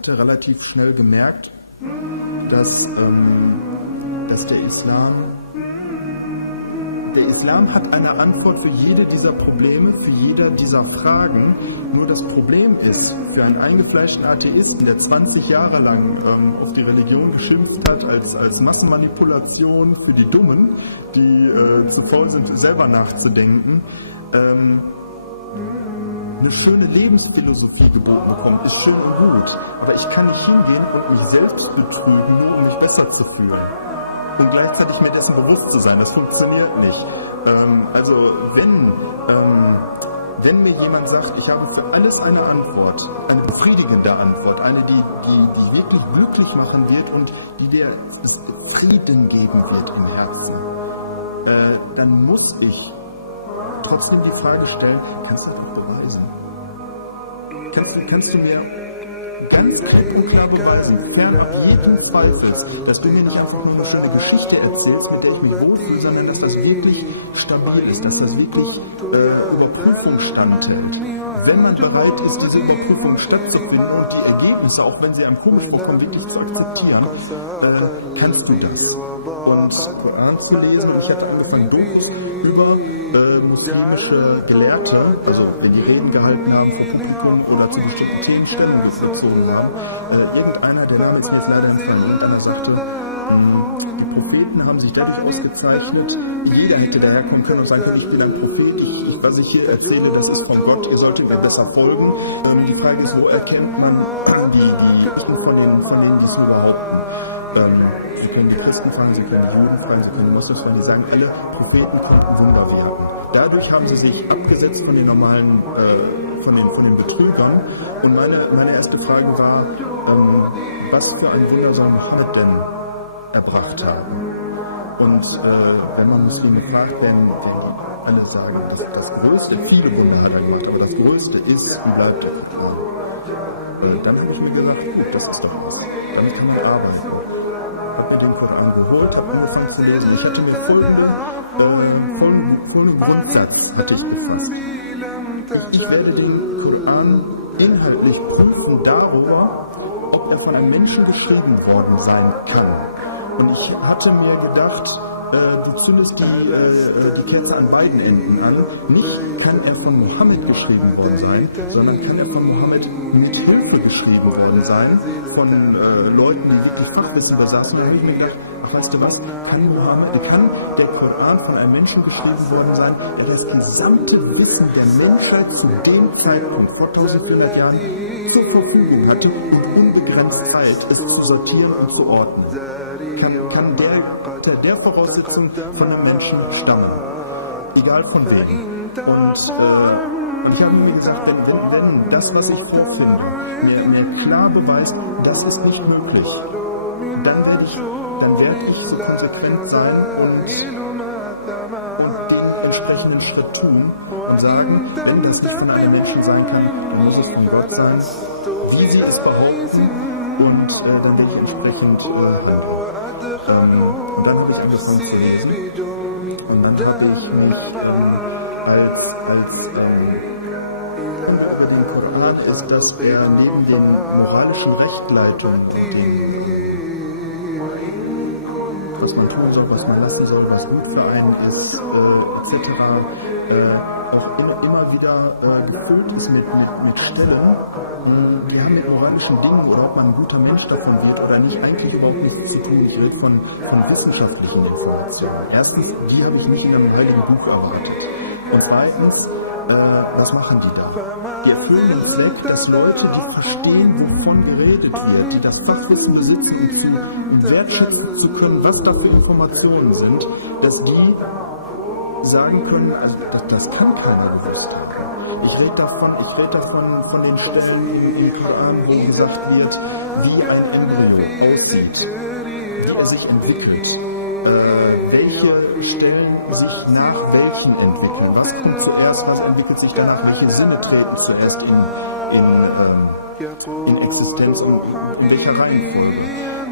hatte relativ schnell gemerkt, dass der Islam hat eine Antwort für jede dieser Probleme, für jede dieser Fragen. Nur das Problem ist, für einen eingefleischten Atheisten, der 20 Jahre lang auf die Religion geschimpft hat als Massenmanipulation für die Dummen, die zu faul sind, selber nachzudenken, eine schöne Lebensphilosophie geboten bekommt, ist schön und gut. Aber ich kann nicht hingehen und mich selbst betrügen, nur um mich besser zu fühlen. Und gleichzeitig mir dessen bewusst zu sein, das funktioniert nicht. Also wenn mir jemand sagt, ich habe für alles eine Antwort, eine befriedigende Antwort, eine, die wirklich glücklich machen wird und die dir Frieden geben wird im Herzen, dann muss ich trotzdem die Frage stellen, kannst du das beweisen? Kannst du mir ganz klipp und klar beweisen, fernab jeden Zweifels, dass du mir nicht einfach nur eine schöne Geschichte erzählst, mit der ich mich wohlfühle, sondern dass das wirklich stabil ist, dass das wirklich Überprüfung standhält. Wenn man bereit ist, diese Überprüfung stattzufinden und die Ergebnisse, auch wenn sie einem komisch vorkommen, wirklich zu akzeptieren, kannst du das. Und Koran zu lesen, und ich hatte angefangen, Dokus über muslimische Gelehrte, also wenn die Reden gehalten haben vor Publikum oder zu bestimmten Themen Stellung bezogen haben, irgendeiner, der Name ist mir jetzt leider entfallen, irgendeiner sagte, die Propheten haben sich dadurch ausgezeichnet, jeder hätte daherkommen können und sagen können, ich bin ein Prophet, was ich hier erzähle, das ist von Gott, ihr solltet mir besser folgen. Die Frage ist, wo erkennt man die Ichen von denen, die es so behaupten? Sie können die Christen fragen, Sie können die Juden fragen, Sie können die Moslems fragen, die sagen, alle Propheten konnten Wunder wirken. Dadurch haben sie sich abgesetzt von den normalen, von den Betrügern. Und meine erste Frage war, was für ein Wunder soll Mohammed denn erbracht haben? Und wenn man Muslime fragt, werden die alle sagen, das Größte, viele Wunder hat er gemacht, aber das Größte ist, wie bleibt der Koran? Dann habe ich mir gedacht, gut, das ist doch was. Damit kann man arbeiten. Habe mir den Koran geholt, habe angefangen zu lesen. Ich hatte mir folgenden Grundsatz hatte ich gefasst. Ich werde den Koran inhaltlich prüfen darüber, ob er von einem Menschen geschrieben worden sein kann. Und ich hatte mir gedacht, du zündest die Kerze an beiden Enden an. Nicht kann er von Mohammed geschrieben worden sein, sondern kann er von Mohammed mit Hilfe geschrieben worden sein, von Leuten, die wirklich Fachwissen besaßen. Da habe ich mir gedacht, ach, weißt du was, kann der Koran von einem Menschen geschrieben worden sein, der das gesamte Wissen der Menschheit zu dem Zeitpunkt vor 1400 Jahren zur Verfügung hatte und unbegrenzt Zeit, es zu sortieren und zu ordnen. Kann der Voraussetzung von einem Menschen stammen. Egal von wem. Und ich habe mir gesagt, wenn das, was ich vorfinde, mir klar beweist, das ist nicht möglich, dann werde ich so konsequent sein und den entsprechenden Schritt tun und sagen, wenn das nicht von einem Menschen sein kann, dann muss es von Gott sein, wie sie es behaupten, und dann werde ich entsprechend handeln. Und dann habe ich angefangen zu lesen und dann habe ich mich über den Koran ist, dass er neben den moralischen Rechtleitungen und dem, was man tun soll, was man lassen soll, was gut für einen ist, etc., auch immer wieder gefüllt ist mit Stellen, die haben mit moralischen Dingen oder ob man ein guter Mensch davon wird oder nicht, eigentlich überhaupt nichts zu tun. Ich rede von wissenschaftlichen Informationen. Erstens, die habe ich nicht in einem heiligen Buch erwartet. Und zweitens, was machen die da? Die erfüllen den Zweck, dass Leute, die verstehen, wovon geredet wird, die das Fachwissen besitzen, um wertschätzen zu können, was da für Informationen sind, dass die sagen können, also das kann keiner gewusst haben. Ich rede davon von den Stellen im Koran, wo gesagt wird, wie ein Embryo aussieht, wie er sich entwickelt, welche Stellen sich nach welchen entwickeln, was kommt zuerst, was entwickelt sich danach, welche Sinne treten zuerst in Existenz und in welcher Reihenfolge.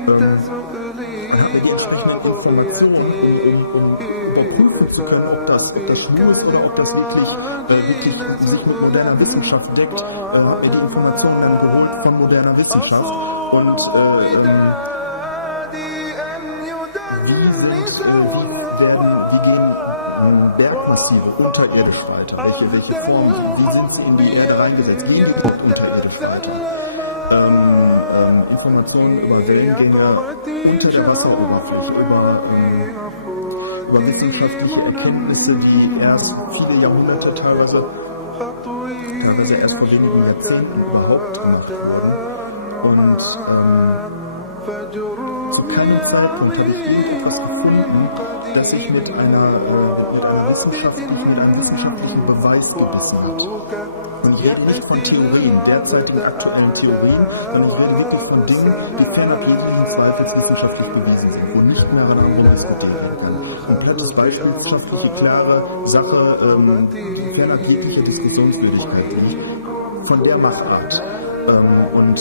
Dann haben wir die entsprechenden Informationen, um überprüfen zu können, ob das schwul ist oder ob das wirklich wirklich sich mit moderner Wissenschaft deckt, habe mir die Informationen dann geholt von moderner Wissenschaft und wie gehen Bergmassive unterirdisch weiter, welche Formen, wie sind sie in die Erde reingesetzt, gehen die überhaupt unterirdisch weiter. Informationen über Wellengänge unter der Wasseroberfläche, über wissenschaftliche Erkenntnisse, die erst viele Jahrhunderte, teilweise erst vor wenigen Jahrzehnten überhaupt gemacht wurden. Und zu keinem Zeitpunkt habe ich irgendetwas gefunden, das sich mit einem wissenschaftlichen Beweis gebissen hat. Und ich rede nicht von Theorien, derzeitigen aktuellen Theorien, sondern ich rede wirklich von Dingen, die fernab jeglichen Zweifels wissenschaftlich bewiesen sind, wo nicht mehr daran rumdiskutiert werden kann. Ein plattes Beispiel, wissenschaftliche, klare Sache, die fernab jeglicher Diskussionswürdigkeit liegt, von der Machart. Und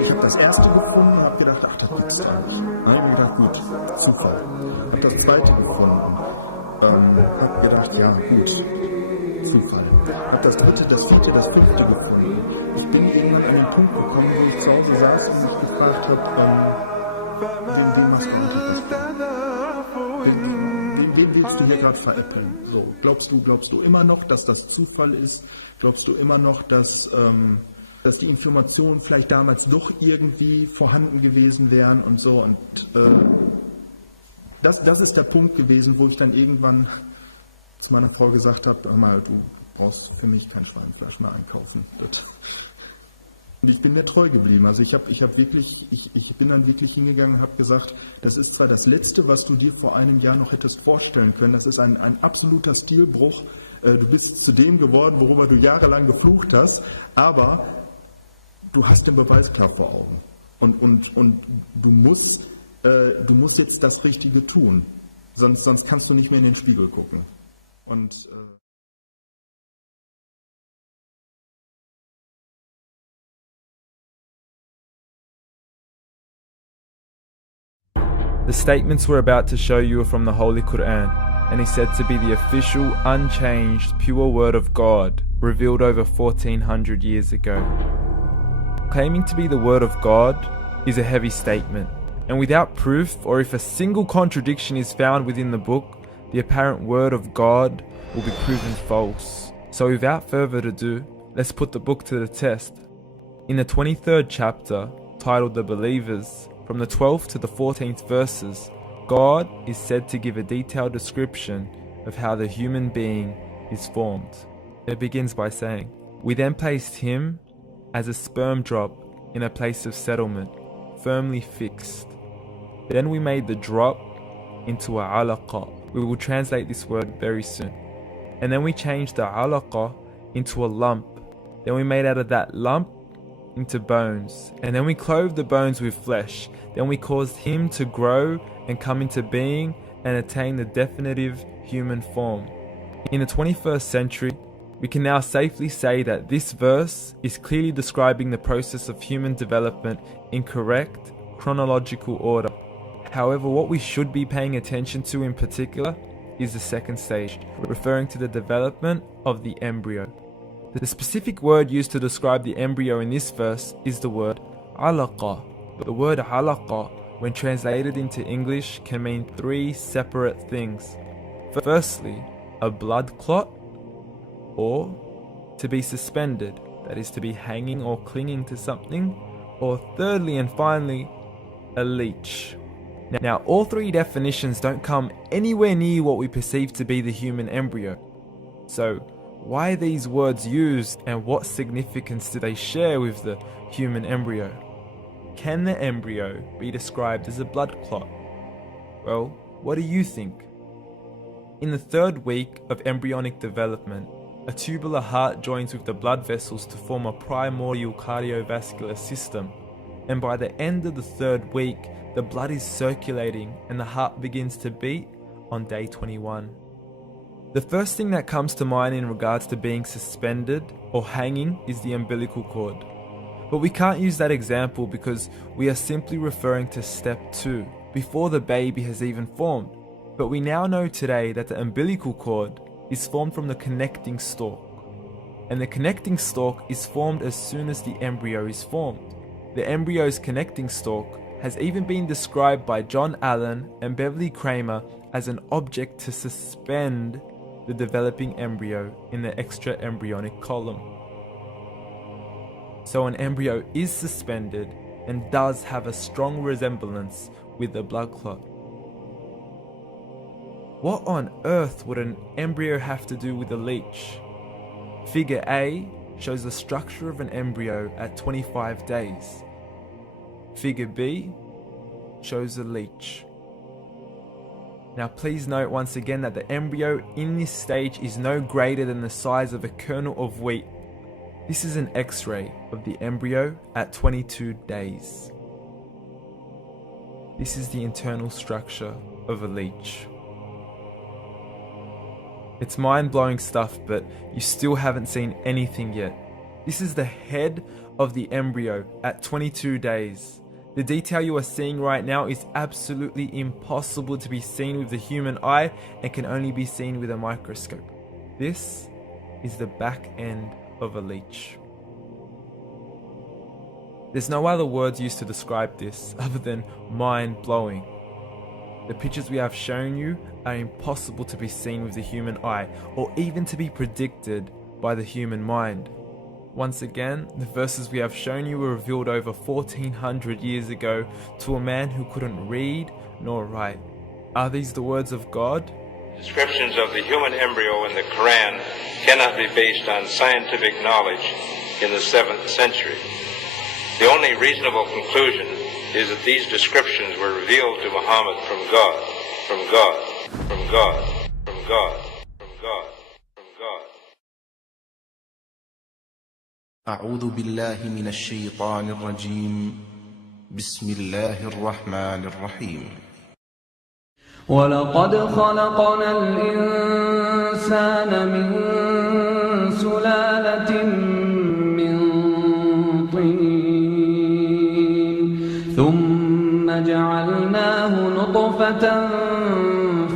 ich habe das erste gefunden und habe gedacht, ach, das gibt's da nicht. Dann habe ich gedacht, gut, Zufall. Habe das zweite gefunden. Habe gedacht, ja, gut, Zufall. Habe das dritte, das vierte, das fünfte gefunden. Ich bin irgendwann an den Punkt gekommen, wo ich zu Hause saß und mich gefragt habe, wem machst du eigentlich? Wen willst du hier gerade veräppeln? So, glaubst du immer noch, dass das Zufall ist? Glaubst du immer noch, dass die Informationen vielleicht damals doch irgendwie vorhanden gewesen wären und so. Und das ist der Punkt gewesen, wo ich dann irgendwann zu meiner Frau gesagt habe, hör mal, du brauchst für mich kein Schweinfleisch mehr einkaufen. Und ich bin mir treu geblieben. Also ich bin dann wirklich hingegangen und habe gesagt, das ist zwar das Letzte, was du dir vor einem Jahr noch hättest vorstellen können, das ist ein absoluter Stilbruch. Du bist zu dem geworden, worüber du jahrelang geflucht hast, aber du hast den Beweis klar vor Augen und du musst jetzt das Richtige tun, sonst kannst du nicht mehr in den Spiegel gucken. Und The statements we're about to show you are from the Holy Quran and is said to be the official, unchanged, pure word of God, revealed over 1400 years ago. Claiming to be the word of God is a heavy statement, and without proof, or if a single contradiction is found within the book, the apparent word of God will be proven false. So without further ado, let's put the book to the test. In the 23rd chapter, titled The Believers, from the 12th to the 14th verses, God is said to give a detailed description of how the human being is formed. It begins by saying, "We then placed him as a sperm drop in a place of settlement, firmly fixed. Then we made the drop into a alaqa." We will translate this word very soon. "And then we changed the alaqa into a lump. Then we made out of that lump into bones. And then we clothed the bones with flesh. Then we caused him to grow and come into being and attain the definitive human form." In the 21st century, we can now safely say that this verse is clearly describing the process of human development in correct chronological order. However, what we should be paying attention to in particular is the second stage, referring to the development of the embryo. The specific word used to describe the embryo in this verse is the word alaqa. The word alaqa, when translated into English, can mean three separate things. Firstly, a blood clot, or to be suspended, that is to be hanging or clinging to something, or thirdly and finally, a leech. Now, all three definitions don't come anywhere near what we perceive to be the human embryo. So, why are these words used, and what significance do they share with the human embryo? Can the embryo be described as a blood clot? Well, what do you think? In the third week of embryonic development, a tubular heart joins with the blood vessels to form a primordial cardiovascular system, and by the end of the third week, the blood is circulating and the heart begins to beat on day 21. The first thing that comes to mind in regards to being suspended or hanging is the umbilical cord. But we can't use that example because we are simply referring to step 2, before the baby has even formed. But we now know today that the umbilical cord is formed from the connecting stalk. And the connecting stalk is formed as soon as the embryo is formed. The embryo's connecting stalk has even been described by John Allen and Beverly Kramer as an object to suspend the developing embryo in the extra-embryonic column. So an embryo is suspended and does have a strong resemblance with a blood clot. What on earth would an embryo have to do with a leech? Figure A shows the structure of an embryo at 25 days. Figure B shows a leech. Now please note once again that the embryo in this stage is no greater than the size of a kernel of wheat. This is an X-ray of the embryo at 22 days. This is the internal structure of a leech. It's mind-blowing stuff, but you still haven't seen anything yet. This is the head of the embryo at 22 days. The detail you are seeing right now is absolutely impossible to be seen with the human eye and can only be seen with a microscope. This is the back end of a leech. There's no other words used to describe this other than mind-blowing. The pictures we have shown you are impossible to be seen with the human eye or even to be predicted by the human mind. Once again, the verses we have shown you were revealed over 1400 years ago to a man who couldn't read nor write. Are these the words of God? Descriptions of the human embryo in the Quran cannot be based on scientific knowledge in the 7th century. The only reasonable conclusion is that these descriptions were revealed to Muhammad from God, from God, from God, from God, from God, from God. أعوذ بالله من الشيطان الرجيم بسم الله الرحمن الرحيم ولقد خلقنا الإنسان من سلالة من طين ثم جعلناه نطفة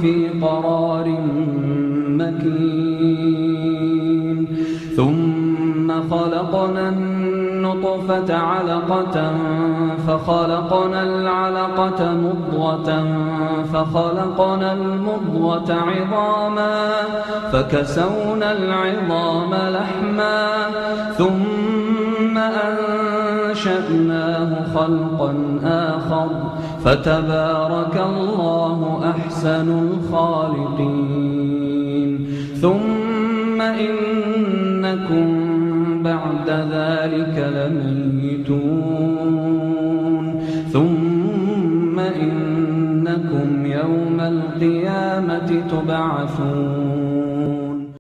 في قرار مكين ثم خلقنا النطفة علقة فخلقنا العلقة مضغة فخلقنا المضغة عظاما فكسونا العظام لحما ثم أنشأناه خلقا آخر فتبارك الله أحسن الخالقين ثم إنكم بعد ذلك لميتون ثم إنكم يوم القيامة تبعثون